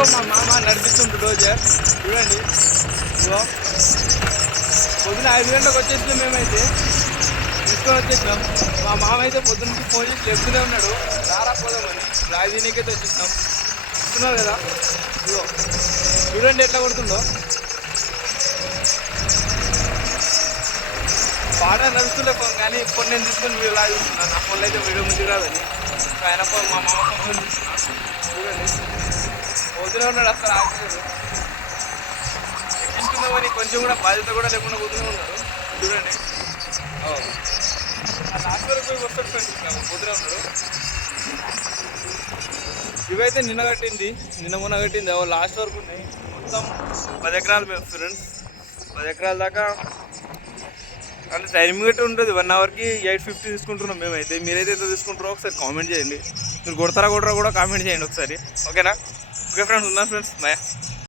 మా మామ నడిపిస్తుంది రోజు చూడండి. ఇదిగో పొద్దున 5 గంటలకు వచ్చేసినాం మేమైతే, తీసుకొని వచ్చేసినాం. మా మామ అయితే పొద్దున్నకి ఫోన్ చేసి చెప్తూనే ఉన్నాడు రారా పోదామని. రాయి దీనికైతే వచ్చేసినాం. చూస్తున్నారు కదా, ఇదిగో చూడండి ఎట్లా కొడుతుండో. పాట నడుస్తుండే ఫోన్ కానీ ఇప్పుడు నేను తీసుకొని వీడియో లాగా చూస్తున్నాను. నా ఫోన్లో అయితే వీడియో ముందు రాదని ఆయన ఫోన్ మా మామ ఫోన్ చూస్తున్నా. చూడండి పోతూనే ఉన్నాడు, అసలు ఆగలేదు. ఎక్కించుకుందామని కొంచెం కూడా బాధ్యత కూడా లేకుండా పోతూనే ఉన్నాడు. చూడండి లాస్ట్ వరకు పోయి వస్తాడు పోతూనే ఉన్నాడు. ఇవైతే నిన్న కట్టింది, నిన్న మొన్న కట్టింది. లాస్ట్ వరకు ఉన్నాయి. మొత్తం 10 ఎకరాలు మేము ఫ్రెండ్స్, 10 ఎకరాల దాకా. అంటే టైమింగ్ గట్టి ఉంటుంది. 1 అవర్కి 850 తీసుకుంటున్నాం మేమైతే. మీరైతే ఎంత తీసుకుంటారో ఒకసారి కామెంట్ చేయండి. మీరు కొడతారా కూడా కామెంట్ చేయండి ఒకసారి, ఓకేనా? ఓకే ఫ్రెండ్స్, ఉన్నాను ఫ్రెండ్స్, బాయ్.